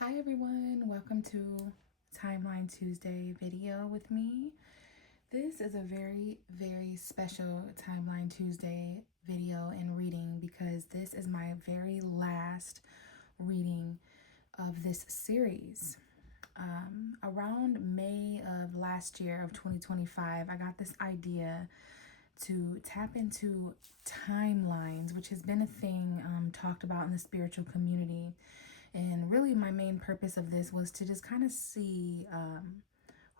Hi everyone, welcome to Timeline Tuesday video with me. This is a very special Timeline Tuesday video and reading because this is my very last reading of this series. Around May of last year of 2025, I got this idea to tap into timelines, which has been a thing talked about in the spiritual community. And really, my main purpose of this was to just kind of see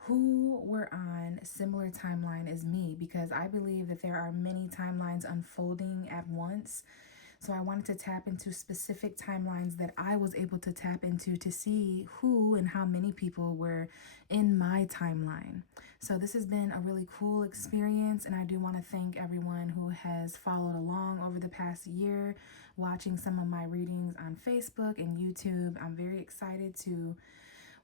who were on a similar timeline as me, because I believe that there are many timelines unfolding at once. So I wanted to tap into specific timelines that I was able to tap into to see who and how many people were in my timeline. So this has been a really cool experience, and I do want to thank everyone who has followed along over the past year, watching some of my readings on Facebook and YouTube. I'm very excited to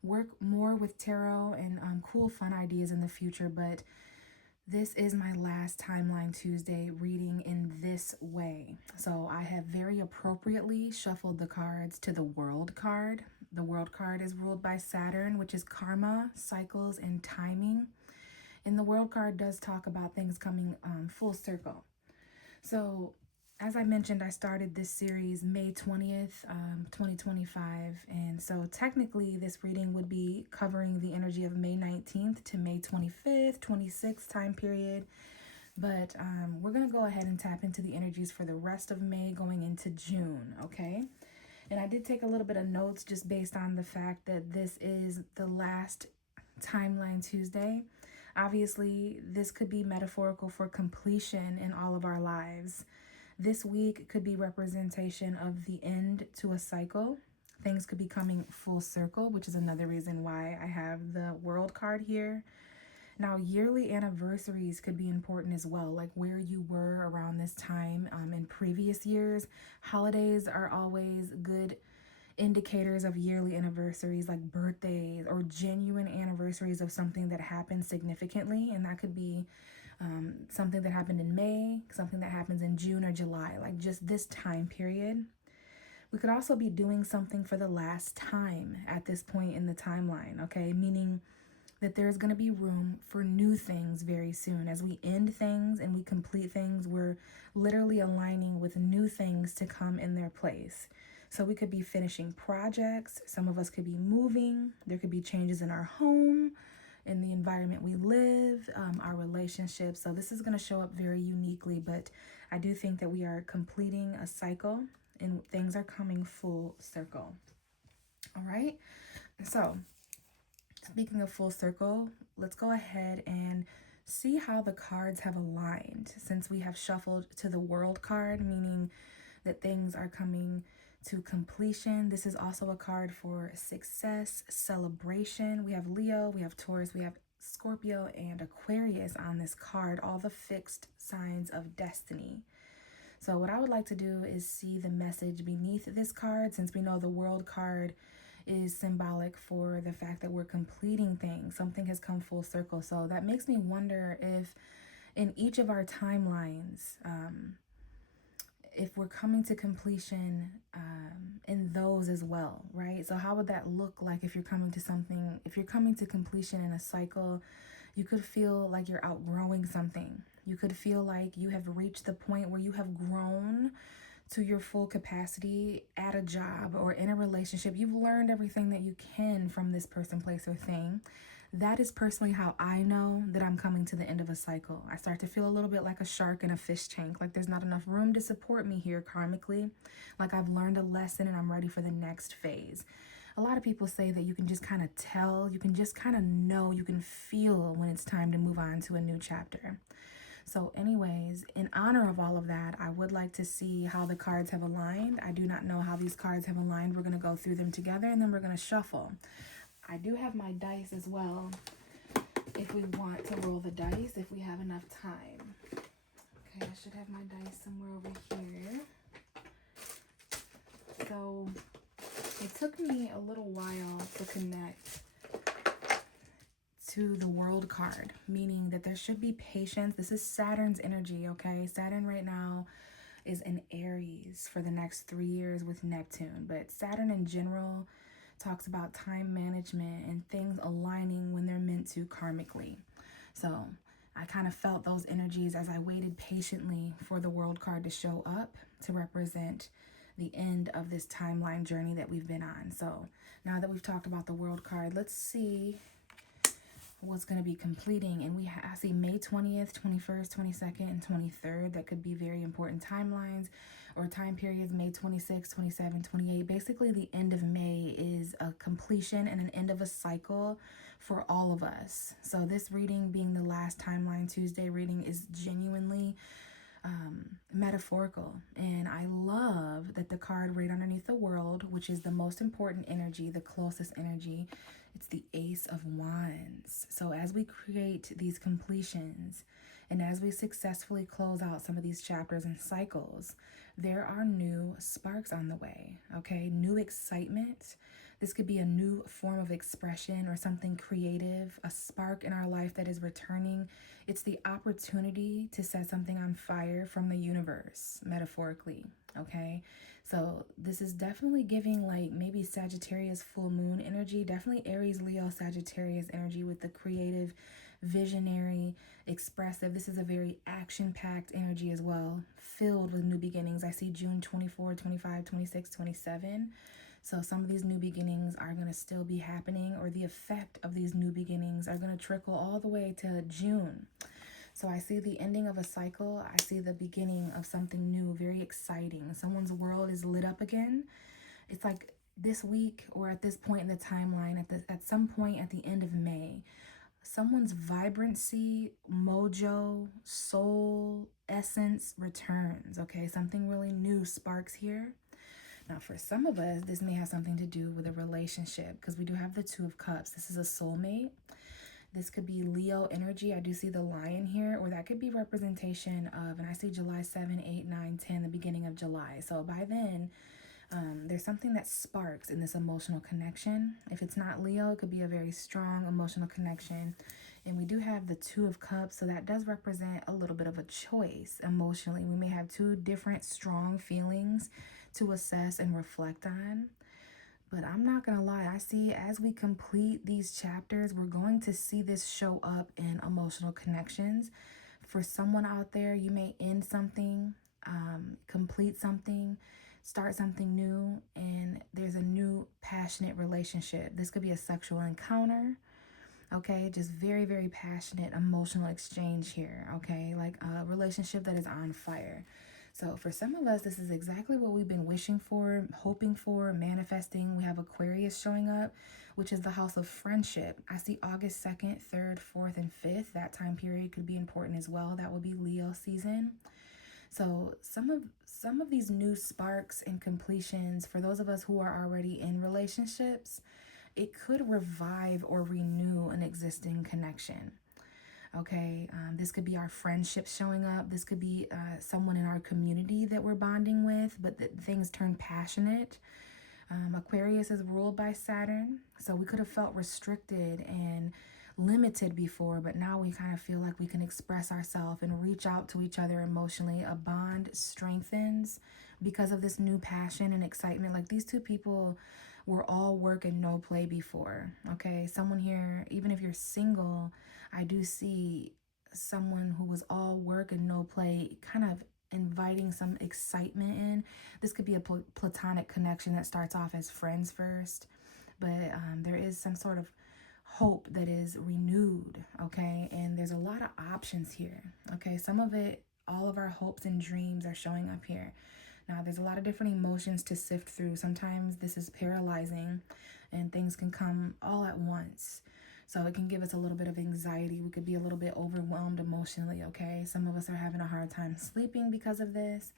work more with tarot and cool, fun ideas in the future, but this is my last Timeline Tuesday reading in this way. So I have very appropriately shuffled the cards to the World card. The World card is ruled by Saturn, which is karma, cycles, and timing. And the World card does talk about things coming full circle. So as I mentioned, I started this series May 20th, 2025. And so technically this reading would be covering the energy of May 19th to May 25th, 26th time period. But we're going to go ahead and tap into the energies for the rest of May going into June, okay? And I did take a little bit of notes just based on the fact that this is the last Timeline Tuesday. Obviously, this could be metaphorical for completion in all of our lives. This week could be representation of the end to a cycle. Things could be coming full circle, which is another reason why I have the World card here. Now, yearly anniversaries could be important as well, like where you were around this time in previous years. Holidays are always good indicators of yearly anniversaries, like birthdays or genuine anniversaries of something that happened significantly. And that could be something that happened in May, something that happens in June or July, like just this time period. We could also be doing something for the last time at this point in the timeline, okay? Meaning that there's going to be room for new things very soon. As we end things and we complete things, we're literally aligning with new things to come in their place. So we could be finishing projects. Some of us could be moving. There could be changes in our home, in the environment we live, our relationships. So this is going to show up very uniquely, but I do think that we are completing a cycle and things are coming full circle. All right. So speaking of full circle, let's go ahead and see how the cards have aligned since we have shuffled to the World card, meaning that things are coming to completion. This is also a card for success, celebration. We have Leo, we have Taurus, we have Scorpio, and Aquarius on this card, all the fixed signs of destiny. So what I would like to do is see the message beneath this card, since we know the World card is symbolic for the fact that we're completing things. Something has come full circle. So that makes me wonder if in each of our timelines, if we're coming to completion in those as well, right? So how would that look like if you're coming to something, if you're coming to completion in a cycle? You could feel like you're outgrowing something. You could feel like you have reached the point where you have grown to your full capacity at a job or in a relationship. You've learned everything that you can from this person, place, or thing. That is personally how I know that I'm coming to the end of a cycle. I start to feel a little bit like a shark in a fish tank, like there's not enough room to support me here karmically, like I've learned a lesson and I'm ready for the next phase. A lot of people say that you can just kind of tell, you can just kind of know, you can feel when it's time to move on to a new chapter. So anyways, in honor of all of that, I would like to see how the cards have aligned. I do not know how these cards have aligned. We're going to go through them together and then we're going to shuffle. I do have my dice as well if we want to roll the dice, if we have enough time. Okay, I should have my dice somewhere over here. So it took me a little while to connect to the World card, meaning that there should be patience. This is Saturn's energy, okay? Saturn right now is in Aries for the next 3 years with Neptune, but Saturn in general talks about time management and things aligning when they're meant to karmically. So I kind of felt those energies as I waited patiently for the World card to show up to represent the end of this timeline journey that we've been on. So now that we've talked about the World card, let's see what's going to be completing. And I see May 20th, 21st, 22nd, and 23rd. That could be very important timelines or time periods. May 26, 27, 28. Basically, the end of May is a completion and an end of a cycle for all of us. So this reading, being the last Timeline Tuesday reading, is genuinely metaphorical. And I love that the card right underneath the World, which is the most important energy, the closest energy, it's the Ace of Wands. So as we create these completions and as we successfully close out some of these chapters and cycles, there are new sparks on the way, okay? New excitement. This could be a new form of expression or something creative, a spark in our life that is returning. It's the opportunity to set something on fire from the universe, metaphorically, okay? So this is definitely giving like maybe Sagittarius full moon energy, definitely Aries, Leo, Sagittarius energy with the creative, visionary, expressive. This is a very action-packed energy as well, filled with new beginnings. I see June 24, 25, 26, 27. So some of these new beginnings are going to still be happening, or the effect of these new beginnings are going to trickle all the way to June. So I see the ending of a cycle. I see the beginning of something new, very exciting. Someone's world is lit up again. It's like this week or at this point in the timeline, at some point at the end of May, someone's vibrancy, mojo, soul, essence returns, okay? Something really new sparks here. Now, for some of us, this may have something to do with a relationship because we do have the Two of Cups. This is a soulmate. This could be Leo energy. I do see the lion here, or that could be representation of, and I see July 7, 8, 9, 10, the beginning of July. So by then, there's something that sparks in this emotional connection. If it's not Leo, it could be a very strong emotional connection. And we do have the Two of Cups, so that does represent a little bit of a choice emotionally. We may have two different strong feelings to assess and reflect on. But I'm not going to lie, I see as we complete these chapters, we're going to see this show up in emotional connections. For someone out there, you may end something, complete something, start something new, and there's a new passionate relationship. This could be a sexual encounter, okay? Just very, very passionate emotional exchange here, okay? Like a relationship that is on fire. So for some of us, this is exactly what we've been wishing for, hoping for, manifesting. We have Aquarius showing up, which is the house of friendship. I see August 2nd, 3rd, 4th, and 5th. That time period could be important as well. That would be Leo season. So some of these new sparks and completions, for those of us who are already in relationships, it could revive or renew an existing connection. Okay, this could be our friendship showing up. This could be someone in our community that we're bonding with, but things turn passionate. Aquarius is ruled by Saturn, so we could have felt restricted and limited before, but now we kind of feel like we can express ourselves and reach out to each other emotionally. A bond strengthens because of this new passion and excitement. Like these two people were all work and no play before, okay? Someone here, even if you're single, I do see someone who was all work and no play kind of inviting some excitement in. This could be a platonic connection that starts off as friends first, but there is some sort of hope that is renewed, okay? And there's a lot of options here, okay? Some of it, all of our hopes and dreams are showing up here. Now, there's a lot of different emotions to sift through. Sometimes this is paralyzing and things can come all at once. So it can give us a little bit of anxiety. We could be a little bit overwhelmed emotionally, okay? Some of us are having a hard time sleeping because of this.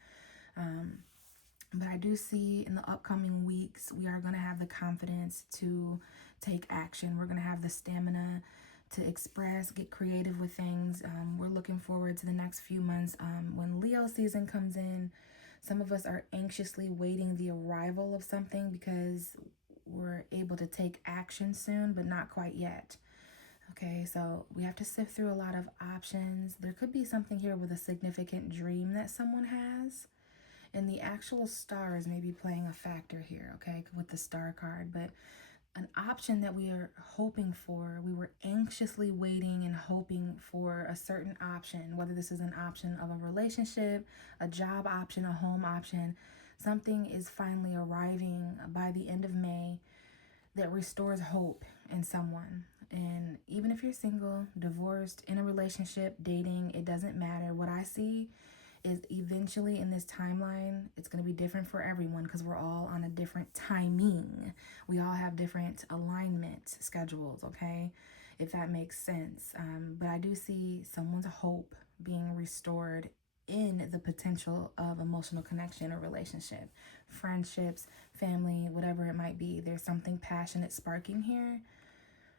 But I do see in the upcoming weeks, we are going to have the confidence to take action. We're going to have the stamina to express, get creative with things. We're looking forward to the next few months. When Leo season comes in, some of us are anxiously waiting the arrival of something because we're able to take action soon, but not quite yet. Okay, so we have to sift through a lot of options. There could be something here with a significant dream that someone has. And the actual stars may be playing a factor here, okay, with the star card. But an option that we are hoping for. We were anxiously waiting and hoping for a certain option, whether this is an option of a relationship, a job option, a home option. Something is finally arriving by the end of May that restores hope in someone. And even if you're single, divorced, in a relationship, dating, it doesn't matter. What I see is eventually in this timeline, it's going to be different for everyone because we're all on a different timing. We all have different alignment schedules, okay? If that makes sense. But I do see someone's hope being restored in the potential of emotional connection or relationship, friendships, family, whatever it might be. There's something passionate sparking here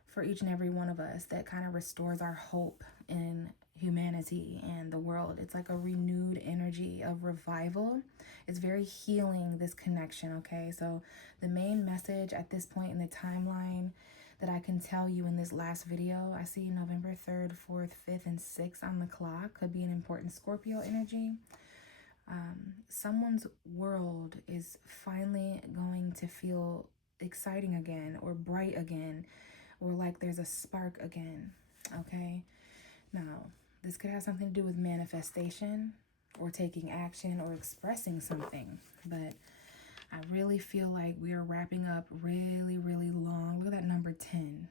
for each and every one of us that kind of restores our hope in humanity and the world. It's like a renewed energy of revival. It's very healing, this connection, okay? So the main message at this point in the timeline that I can tell you in this last video, I see November 3rd, 4th, 5th, and 6th on the clock. Could be an important Scorpio energy. Someone's world is finally going to feel exciting again, or bright again, or like there's a spark again, okay? Now, this could have something to do with manifestation or taking action or expressing something, but I really feel like we are wrapping up really, really long. Look at that number 10.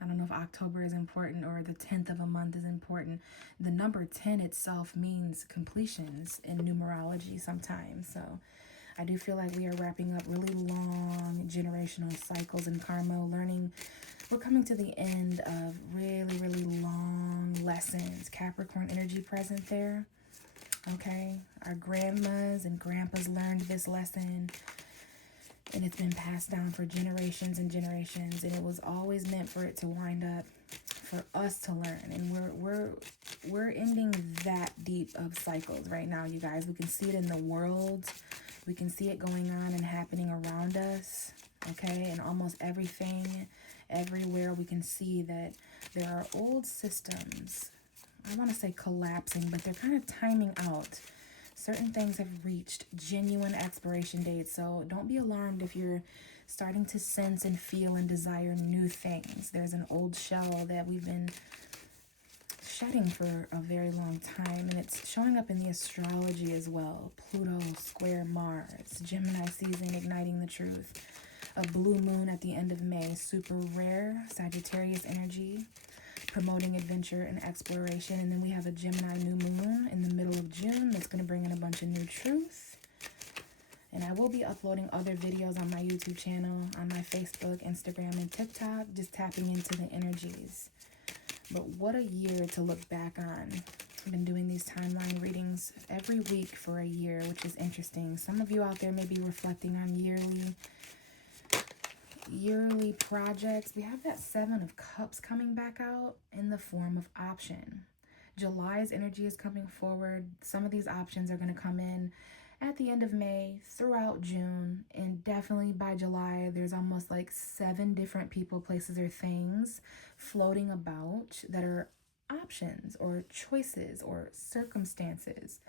I don't know if October is important or the 10th of a month is important. The number 10 itself means completions in numerology sometimes. So I do feel like we are wrapping up really long generational cycles in karma, learning. We're coming to the end of really, really long lessons. Capricorn energy present there. Okay. Our grandmas and grandpas learned this lesson, and it's been passed down for generations and generations. And it was always meant for it to wind up for us to learn. And we're ending that deep of cycles right now, you guys. We can see it in the world. We can see it going on and happening around us. Okay. And almost everything, everywhere, we can see that there are old systems, I want to say collapsing, but they're kind of timing out. Certain things have reached genuine expiration dates. So don't be alarmed if you're starting to sense and feel and desire new things. There's an old shell that we've been shedding for a very long time, and it's showing up in the astrology as well. Pluto square Mars, Gemini season, igniting the truth. A blue moon at the end of May, super rare. Sagittarius energy, promoting adventure and exploration. And then we have a Gemini new moon in the middle of June that's going to bring in a bunch of new truth. And I will be uploading other videos on my YouTube channel, on my Facebook, Instagram, and TikTok, just tapping into the energies. But what a year to look back on. I've been doing these timeline readings every week for a year, which is interesting. Some of you out there may be reflecting on yearly projects. We have that 7 of Cups coming back out in the form of option. July's energy is coming forward. Some of these options are going to come in at the end of May, throughout June, and definitely by July. There's almost like 7 different people, places, or things floating about that are options or choices or circumstances.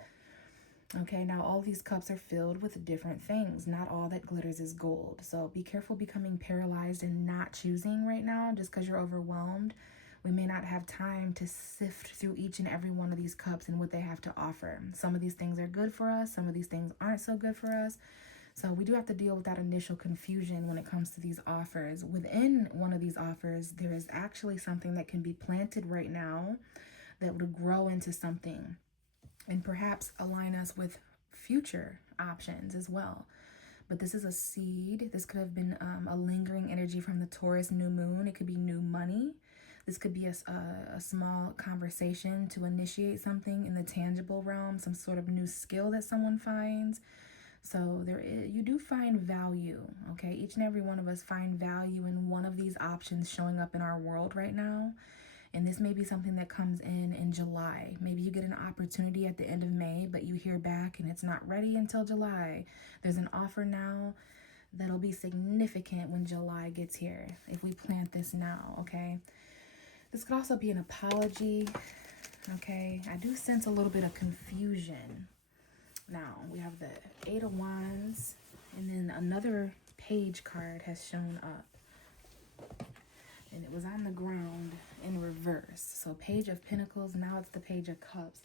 Okay, now all these cups are filled with different things. Not all that glitters is gold. So be careful becoming paralyzed and not choosing right now just because you're overwhelmed. We may not have time to sift through each and every one of these cups and what they have to offer. Some of these things are good for us. Some of these things aren't so good for us. So we do have to deal with that initial confusion when it comes to these offers. Within one of these offers, there is actually something that can be planted right now that would grow into something and perhaps align us with future options as well. But this is a seed. This could have been a lingering energy from the Taurus new moon. It could be new money. This could be a small conversation to initiate something in the tangible realm, some sort of new skill that someone finds. So you do find value, okay? Each and every one of us find value in one of these options showing up in our world right now. And this may be something that comes in July. Maybe you get an opportunity at the end of May, but you hear back and it's not ready until July. There's an offer now that'll be significant when July gets here, if we plant this now, okay? This could also be an apology, okay? I do sense a little bit of confusion. Now, we have the 8 of Wands, and then another page card has shown up. and it was on the ground in reverse. So Page of Pentacles, now it's the Page of Cups.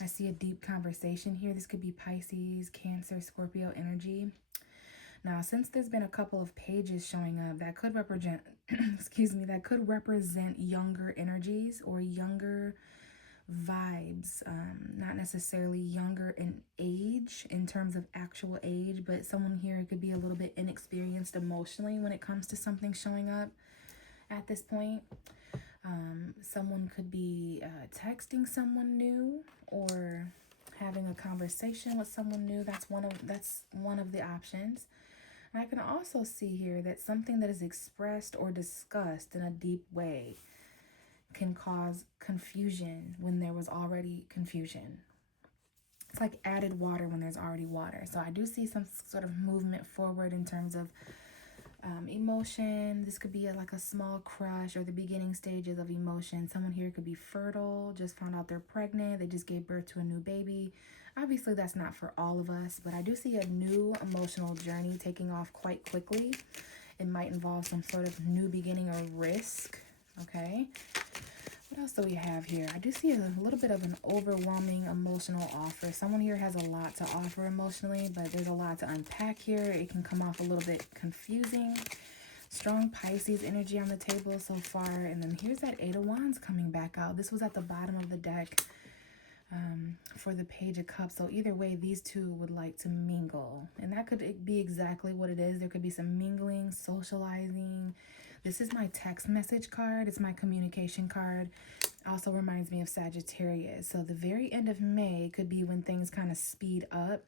I see a deep conversation here. This could be Pisces, Cancer, Scorpio energy. Now, since there's been a couple of pages showing up, that could represent, excuse me, that could represent younger energies or younger vibes. Not necessarily younger in age, in terms of actual age, but someone here could be a little bit inexperienced emotionally when it comes to something showing up at this point. Someone could be texting someone new or having a conversation with someone new. That's one of the options. And I can also see here that something that is expressed or discussed in a deep way can cause confusion when there was already confusion. It's like added water when there's already water. So I do see some sort of movement forward in terms of emotion. This could be like a small crush or the beginning stages of emotion. Someone here could be fertile, just found out they're pregnant, they just gave birth to a new baby. Obviously that's not for all of us, but I do see a new emotional journey taking off quite quickly. It might involve some sort of new beginning or risk. Okay, what else do we have here? I do see a little bit of an overwhelming emotional offer. Someone here has a lot to offer emotionally, but there's a lot to unpack here. It can come off a little bit confusing. Strong Pisces energy on the table so far. And then here's that Eight of Wands coming back out. This was at the bottom of the deck for the Page of Cups. So either way, these two would like to mingle. And that could be exactly what it is. There could be some mingling, socializing. This is my text message card. It's my communication card. Also reminds me of Sagittarius. So the very end of May could be when things kind of speed up.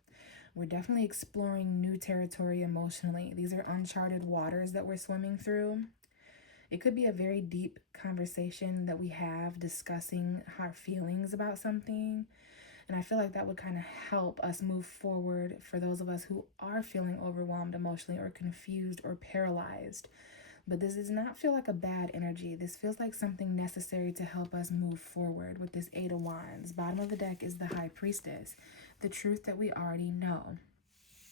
We're definitely exploring new territory emotionally. These are uncharted waters that we're swimming through. It could be a very deep conversation that we have discussing our feelings about something. And I feel like that would kind of help us move forward for those of us who are feeling overwhelmed emotionally or confused or paralyzed. But this does not feel like a bad energy. This feels like something necessary to help us move forward with this Eight of Wands. Bottom of the deck is the High Priestess, the truth that we already know.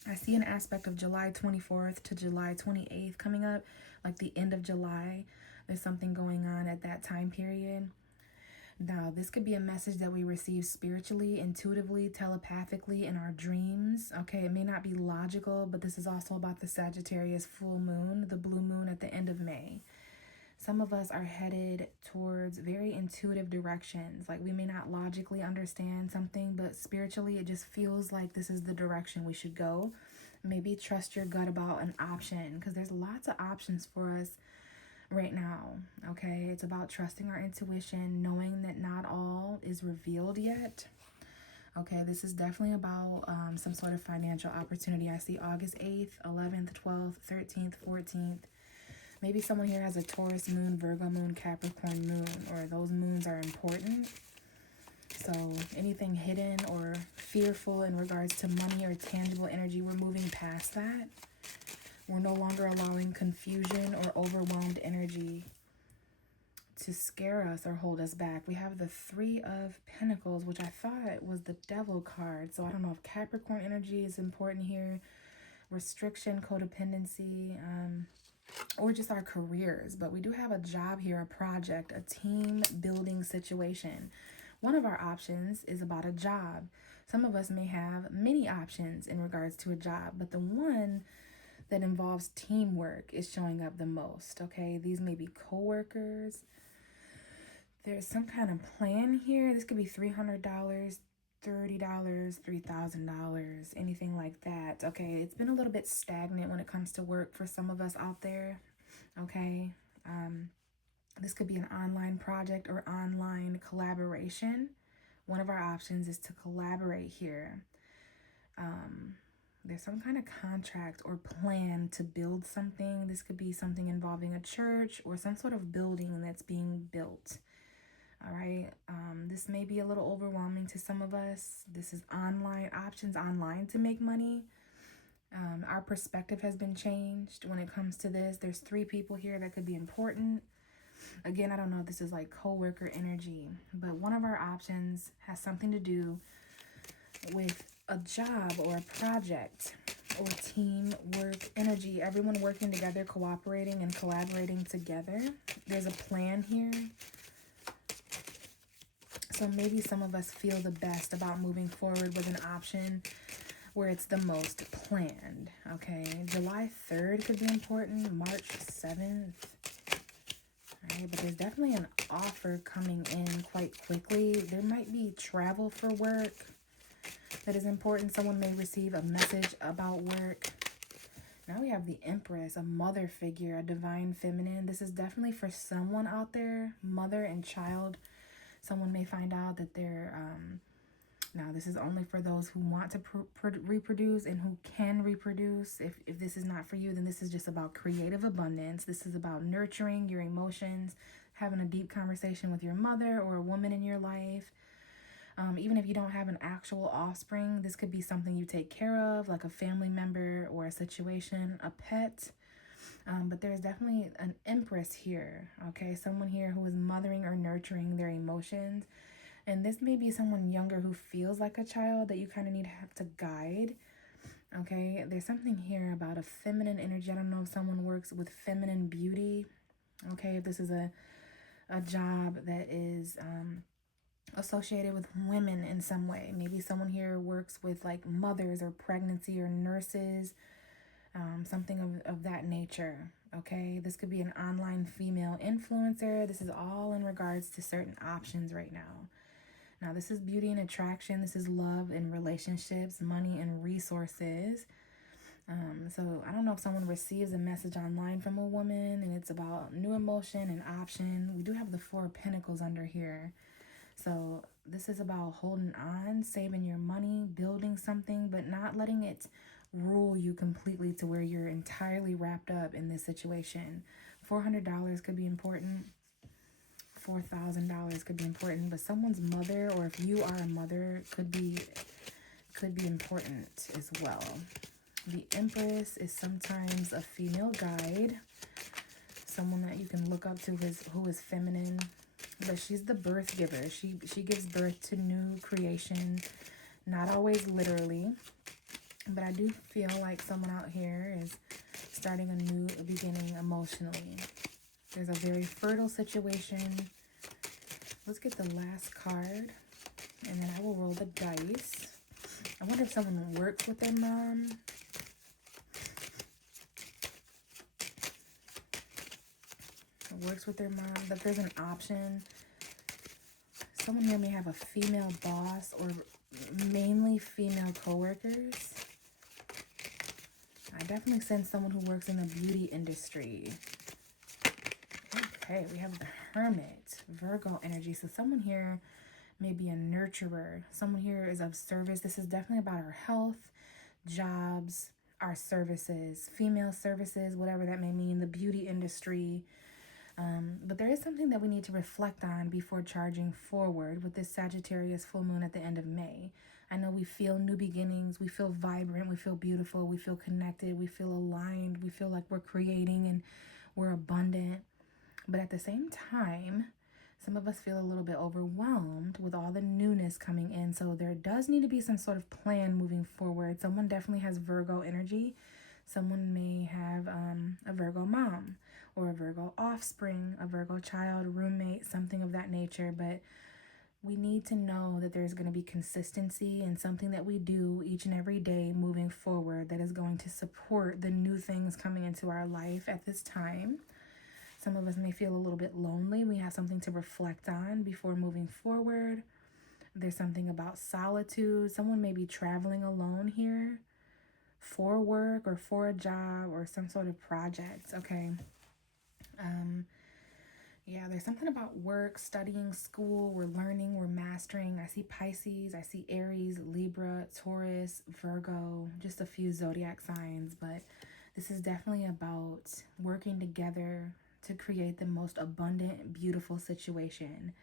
I see an aspect of July 24th to July 28th coming up, like the end of July. There's something going on at that time period. Now, this could be a message that we receive spiritually, intuitively, telepathically in our dreams. Okay, it may not be logical, but this is also about the Sagittarius full moon, the blue moon at the end of May. Some of us are headed towards very intuitive directions. Like we may not logically understand something, but spiritually it just feels like this is the direction we should go. Maybe trust your gut about an option, because there's lots of options for us right now. Okay, it's about trusting our intuition, knowing that not all is revealed yet. Okay, this is definitely about some sort of financial opportunity. I see August 8th, 11th, 12th, 13th, 14th. Maybe someone here has a Taurus moon, Virgo moon, Capricorn moon, or those moons are important. So anything hidden or fearful in regards to money or tangible energy, we're moving past that. We're no longer allowing confusion or overwhelmed energy to scare us or hold us back. We have the Three of Pentacles, which I thought was the Devil card. So I don't know if Capricorn energy is important here. Restriction, codependency, or just our careers. But we do have a job here, a project, a team building situation. One of our options is about a job. Some of us may have many options in regards to a job, but the one that involves teamwork is showing up the most. Okay, these may be co-workers. There's some kind of plan here. This could be $300, $30, $3,000, anything like that. Okay, it's been a little bit stagnant when it comes to work for some of us out there. Okay, this could be an online project or online collaboration. One of our options is to collaborate here. There's some kind of contract or plan to build something. This could be something involving a church or some sort of building that's being built. All right. This may be a little overwhelming to some of us. This is online, options online to make money. Our perspective has been changed when it comes to this. There's 3 people here that could be important. Again, I don't know if this is like co-worker energy, but one of our options has something to do with a job or a project. or teamwork energy. Everyone working together, cooperating and collaborating together. There's a plan here. So maybe some of us feel the best about moving forward with an option where it's the most planned, okay? July 3rd could be important, March 7th. All right, but there's definitely an offer coming in quite quickly. There might be travel for work that is important. Someone may receive a message about work. Now we have the Empress, a mother figure, a divine feminine. This is definitely for someone out there, mother and child. Someone may find out that they're, now this is only for those who want to reproduce and who can reproduce. If this is not for you, then this is just about creative abundance. This is about nurturing your emotions, having a deep conversation with your mother or a woman in your life. Even if you don't have an actual offspring, this could be something you take care of, like a family member or a situation, a pet. But there's definitely an Empress here, okay? Someone here who is mothering or nurturing their emotions. And this may be someone younger who feels like a child that you kind of need to have to guide, okay? There's something here about a feminine energy. I don't know if someone works with feminine beauty, okay? If this is a job that is associated with women in some way. Maybe someone here works with like mothers or pregnancy or nurses, something of that nature, okay? This could be an online female influencer. This is all in regards to certain options right now. Now, this is beauty and attraction. This is love and relationships, money and resources. So I don't know if someone receives a message online from a woman and it's about new emotion and option. We do have the Four of Pentacles under here. So this is about holding on, saving your money, building something, but not letting it rule you completely to where you're entirely wrapped up in this situation. $400 could be important. $4,000 could be important, but someone's mother, or if you are a mother, could be important as well. The Empress is sometimes a female guide, someone that you can look up to who is feminine, but she's the birth giver. She gives birth to new creation, not always literally, but I do feel like someone out here is starting a new beginning emotionally. There's a very fertile situation. Let's get the last card, and then I will roll the dice. I wonder if someone works with their mom. Works with their mom, but there's an option. Someone here may have a female boss or mainly female coworkers. I definitely sense someone who works in the beauty industry. Okay, we have the Hermit, Virgo energy. So someone here may be a nurturer. Someone here is of service. This is definitely about our health, jobs, our services, female services, whatever that may mean, the beauty industry. But there is something that we need to reflect on before charging forward with this Sagittarius full moon at the end of May. I know we feel new beginnings, we feel vibrant, we feel beautiful, we feel connected, we feel aligned, we feel like we're creating and we're abundant. But at the same time, some of us feel a little bit overwhelmed with all the newness coming in. So there does need to be some sort of plan moving forward. Someone definitely has Virgo energy. Someone may have a Virgo mom or a Virgo offspring, a Virgo child, roommate, something of that nature. But we need to know that there's going to be consistency and something that we do each and every day moving forward that is going to support the new things coming into our life at this time. Some of us may feel a little bit lonely. We have something to reflect on before moving forward. There's something about solitude. Someone may be traveling alone here for work or for a job or some sort of project, okay? Yeah, there's something about work, studying, school, we're learning, we're mastering. I see Pisces, I see Aries, Libra, Taurus, Virgo, just a few zodiac signs, but this is definitely about working together to create the most abundant, beautiful situation.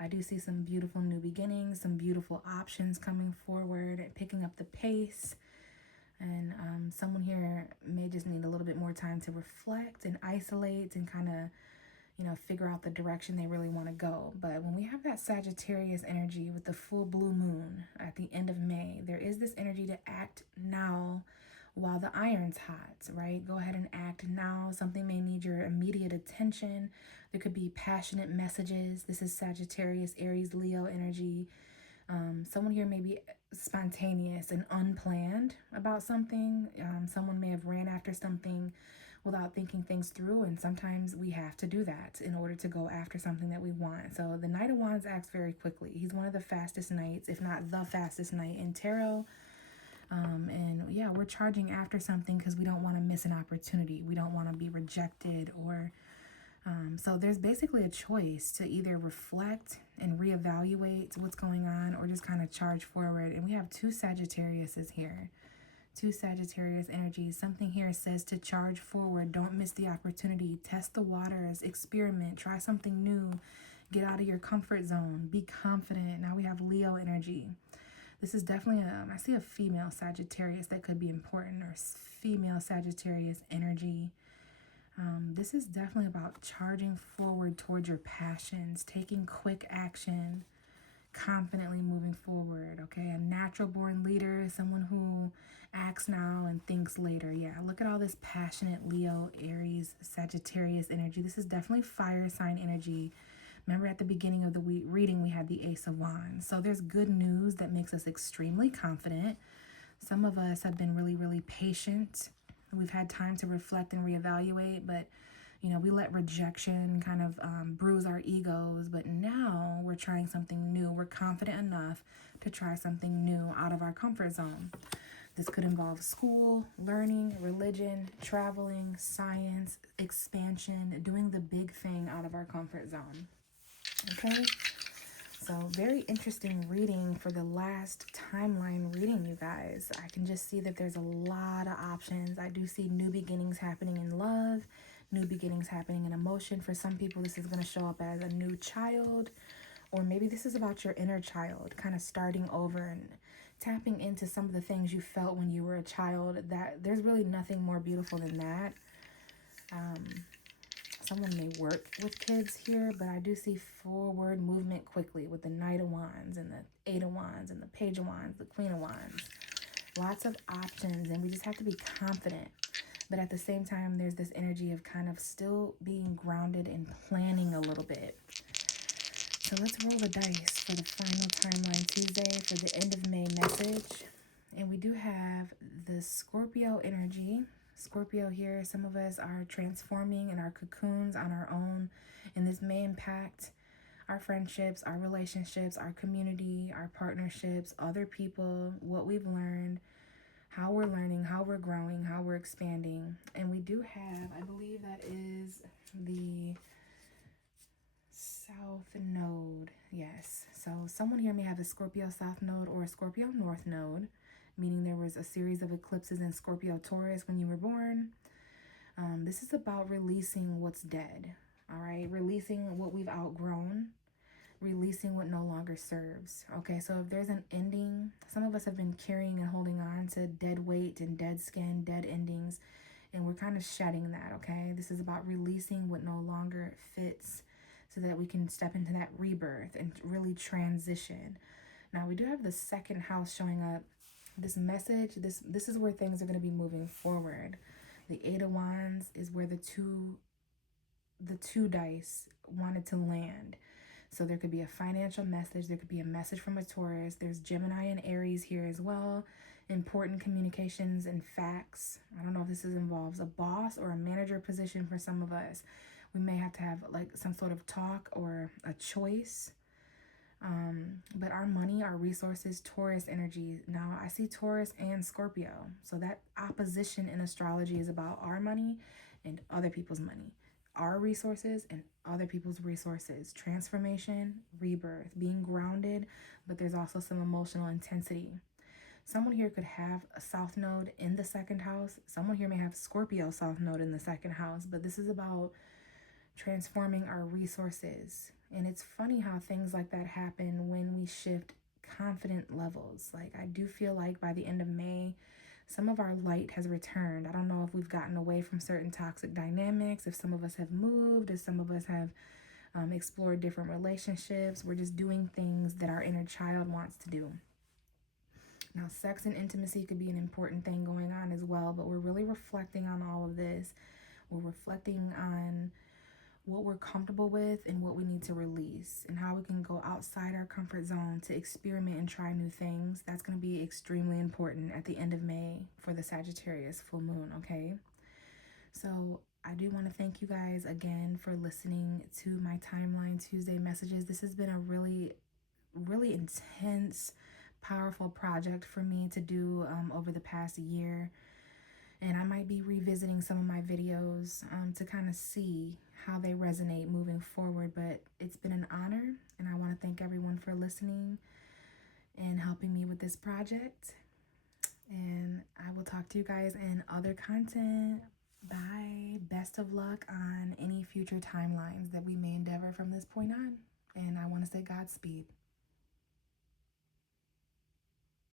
I do see some beautiful new beginnings, some beautiful options coming forward, picking up the pace. And someone here may just need a little bit more time to reflect and isolate and kind of, figure out the direction they really want to go. But when we have that Sagittarius energy with the full blue moon at the end of May, there is this energy to act now while the iron's hot, right? Go ahead and act now. Something may need your immediate attention. There could be passionate messages. This is Sagittarius, Aries, Leo energy. Someone here may be spontaneous and unplanned about something. Someone may have ran after something without thinking things through, and sometimes we have to do that in order to go after something that we want. So the Knight of Wands acts very quickly. He's one of the fastest knights, if not the fastest knight in tarot. And yeah, we're charging after something because we don't want to miss an opportunity. We don't want to be rejected or so there's basically a choice to either reflect and reevaluate what's going on or just kind of charge forward. And we have two Sagittariuses here, two Sagittarius energies. Something here says to charge forward. Don't miss the opportunity. Test the waters. Experiment. Try something new. Get out of your comfort zone. Be confident. Now we have Leo energy. This is definitely I see a female Sagittarius that could be important, or female Sagittarius energy. This is definitely about charging forward towards your passions, taking quick action, confidently moving forward, okay? A natural born leader, someone who acts now and thinks later. Yeah, look at all this passionate Leo, Aries, Sagittarius energy. This is definitely fire sign energy. Remember at the beginning of the reading, we had the Ace of Wands. So there's good news that makes us extremely confident. Some of us have been really, really patient. We've had time to reflect and reevaluate, but we let rejection kind of bruise our egos. But now we're trying something new. We're confident enough to try something new out of our comfort zone. This could involve school, learning, religion, traveling, science, expansion, doing the big thing out of our comfort zone. Okay? So very interesting reading for the last timeline reading, you guys. I can just see that there's a lot of options. I do see new beginnings happening in love, new beginnings happening in emotion. For some people, this is going to show up as a new child, or maybe this is about your inner child, kind of starting over and tapping into some of the things you felt when you were a child. That there's really nothing more beautiful than that. Someone may work with kids here, but I do see forward movement quickly with the Knight of Wands and the Eight of Wands and the Page of Wands, the Queen of Wands. Lots of options, and we just have to be confident. But at the same time, there's this energy of kind of still being grounded and planning a little bit. So let's roll the dice for the final timeline Tuesday for the end of May message. And we do have the Scorpio energy. Scorpio here, some of us are transforming in our cocoons on our own, and this may impact our friendships, our relationships, our community, our partnerships, other people, what we've learned, how we're learning, how we're growing, how we're expanding. And we do have, I believe that is the South Node. Yes. So someone here may have a Scorpio South Node or a Scorpio North Node, meaning there was a series of eclipses in Scorpio Taurus when you were born. This is about releasing what's dead, all right? Releasing what we've outgrown, releasing what no longer serves, okay? So if there's an ending, some of us have been carrying and holding on to dead weight and dead skin, dead endings, and we're kind of shedding that, okay? This is about releasing what no longer fits so that we can step into that rebirth and really transition. Now, we do have the second house showing up. This message, this is where things are going to be moving forward. The Eight of Wands is where the two dice wanted to land. So there could be a financial message. There could be a message from a Taurus. There's Gemini and Aries here as well. Important communications and facts. I don't know if this involves a boss or a manager position for some of us. We may have to have like some sort of talk or a choice. But our money, our resources, Taurus energy. Now I see Taurus and Scorpio. So that opposition in astrology is about our money and other people's money. Our resources and other people's resources. Transformation, rebirth, being grounded, but there's also some emotional intensity. Someone here could have a South Node in the second house. Someone here may have Scorpio South Node in the second house, but this is about transforming our resources. And it's funny how things like that happen when we shift confident levels. Like I do feel like by the end of May, some of our light has returned. I don't know if we've gotten away from certain toxic dynamics, if some of us have moved, if some of us have explored different relationships. We're just doing things that our inner child wants to do. Now, sex and intimacy could be an important thing going on as well, but we're really reflecting on all of this. We're reflecting on what we're comfortable with and what we need to release, and how we can go outside our comfort zone to experiment and try new things. That's going to be extremely important at the end of May for the Sagittarius full moon, okay? So I do want to thank you guys again for listening to my Timeline Tuesday messages. This has been a really, really intense, powerful project for me to do over the past year. And I might be revisiting some of my videos to kind of see how they resonate moving forward. But it's been an honor, and I want to thank everyone for listening and helping me with this project. And I will talk to you guys in other content. Bye. Best of luck on any future timelines that we may endeavor from this point on. And I want to say Godspeed.